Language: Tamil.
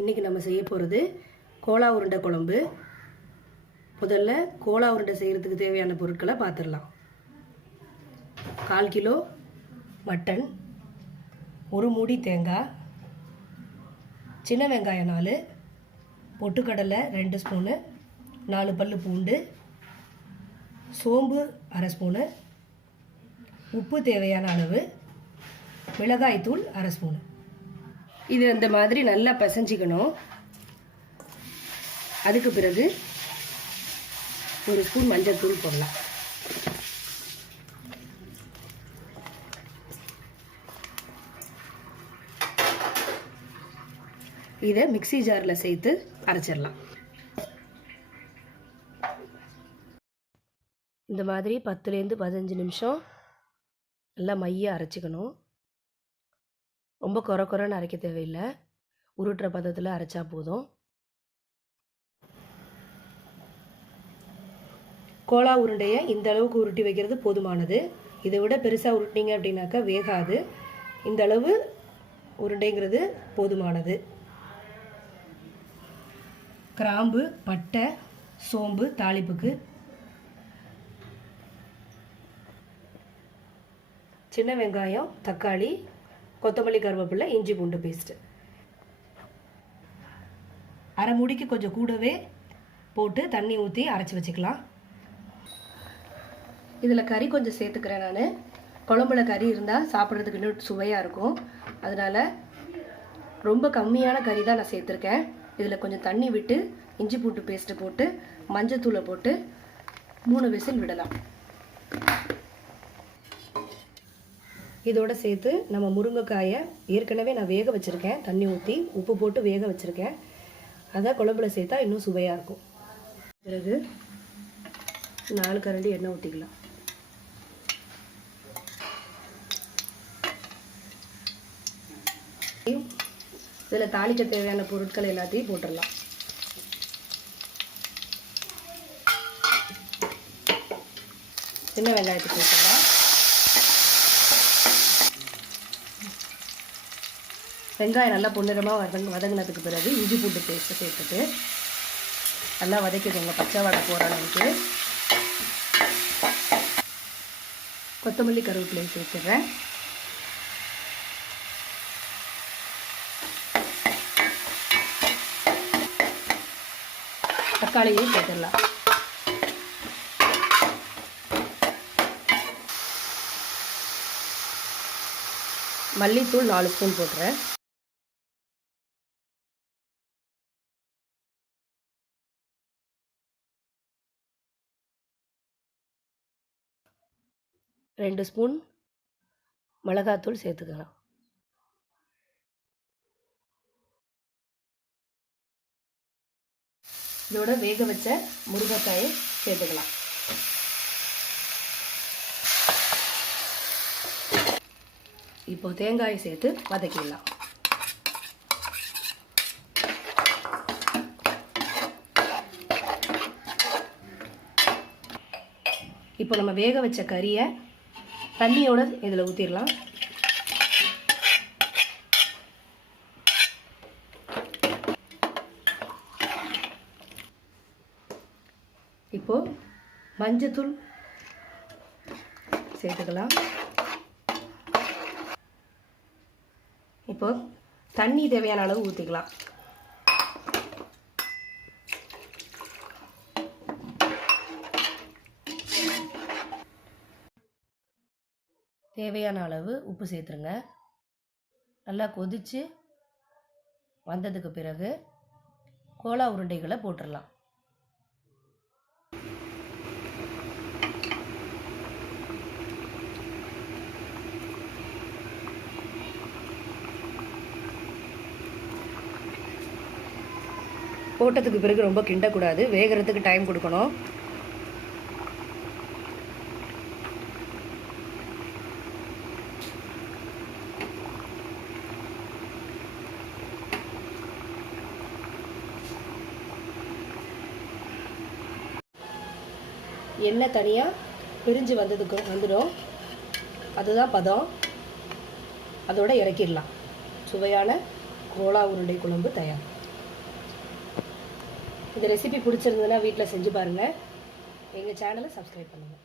இன்றைக்கி நம்ம செய்ய போகிறது கோலா உருண்டை குழம்பு. முதல்ல கோலா உருண்டை செய்கிறதுக்கு தேவையான பொருட்களை பார்த்துடலாம். 1/4 கிலோ மட்டன், 1 மூடி தேங்காய், சின்ன வெங்காயம் 4, பொட்டுக்கடலை 2 ஸ்பூனு, 4 பல்லு பூண்டு, சோம்பு 1/2 ஸ்பூனு, உப்பு தேவையான அளவு, மிளகாய்த்தூள் 1/2 ஸ்பூனு. இது இந்த மாதிரி நல்லா பிசைஞ்சிக்கணும். அதுக்கு பிறகு 1 ஸ்பூன் மஞ்சள் தூள் போடலாம். இதை மிக்ஸி ஜாரில் சேர்த்து அரைச்சிடலாம். இந்த மாதிரி 10லேருந்து 15 நிமிஷம் நல்லா மைய அரைச்சிக்கணும். ரொம்ப கொரன்னு அரைக்க தேவையில்லை, உருட்டுற பதத்தில் அரைச்சா போதும். கோலா உருண்டையை இந்த அளவுக்கு உருட்டி வைக்கிறது போதுமானது. இதை விட பெருசாக உருட்டினீங்க அப்படின்னாக்கா வேகாது. இந்த அளவு உருண்டைங்கிறது போதுமானது. கிராம்பு, பட்டை, சோம்பு தாளிப்புக்கு, சின்ன வெங்காயம், தக்காளி, கொத்தமல்லி, கருவேப்பிலை, இஞ்சி பூண்டு பேஸ்ட்டு. 1/2 மூடிக்கு கொஞ்சம் கூடவே போட்டு தண்ணி ஊற்றி அரைச்சி வச்சுக்கலாம். இதில் கறி கொஞ்சம் சேர்த்துக்கிறேன். நான் குழம்புல கறி இருந்தால் சாப்பிட்றதுக்கு இன்னும் சுவையாக இருக்கும். அதனால் ரொம்ப கம்மியான கறி தான் நான் சேர்த்துருக்கேன். இதில் கொஞ்சம் தண்ணி விட்டு இஞ்சி பூண்டு பேஸ்ட்டு போட்டு மஞ்சத்தூளை போட்டு 3 விசில் விடலாம். இதோடு சேர்த்து நம்ம முருங்கைக்காயை ஏற்கனவே நான் வேக வச்சுருக்கேன். தண்ணி ஊற்றி உப்பு போட்டு வேக வச்சுருக்கேன். அதை குழம்புல சேர்த்தா இன்னும் சுவையாக இருக்கும். பிறகு 4 கரண்டி எண்ணெய் ஊற்றிக்கலாம். இதில் தாளிக்க தேவையான பொருட்கள் எல்லாத்தையும் போட்டுடலாம். சின்ன வெங்காயத்தை போட்டுடலாம். வெங்காயம் நல்லா பொன்னிறமாக வதங்கினதுக்கு பிறகு இஞ்சி பூண்டு பேஸ்ட்டை சேர்த்துட்டு நல்லா வதக்கிடுங்க, பச்சை வாடை போகிற அளவுக்கு. கொத்தமல்லி, கருவேப்பிலை சேர்த்துடுறேன். தக்காளியும் சேர்த்துடலாம். மல்லித்தூள் 4 ஸ்பூன் போட்டுறேன். ரெண்டு ஸ்பூன் மிளகாத்தூள் சேர்த்துக்கலாம். இதோட வேக வச்ச முருங்கைக்காயை சேர்த்துக்கலாம். இப்போ தேங்காயை சேர்த்து வதக்கிடலாம். இப்போ நம்ம வேக வச்ச கறியை தண்ணியோட இதில் ஊற்றிடலாம். இப்போ மஞ்சத்தூள் சேர்த்துக்கலாம். இப்போ தண்ணி தேவையான அளவு ஊற்றிக்கலாம். தேவையான அளவு உப்பு சேர்த்துருங்க. நல்லா கொதித்து வந்ததுக்கு பிறகு கோலா உருண்டைகளை போட்டுடலாம். போட்டதுக்கு பிறகு ரொம்ப கிண்டக்கூடாது, வேகிறதுக்கு டைம் கொடுக்கணும். எண்ணெய் தனியாக பிரிஞ்சு வந்துடும். அதுதான் பதம். அதோட இறக்கிடலாம். சுவையான கோலா உருண்டை குழம்பு தயார். இந்த ரெசிபி பிடிச்சிருந்ததுன்னா வீட்டில் செஞ்சு பாருங்கள். எங்கள் சேனலை சப்ஸ்கிரைப் பண்ணுங்கள்.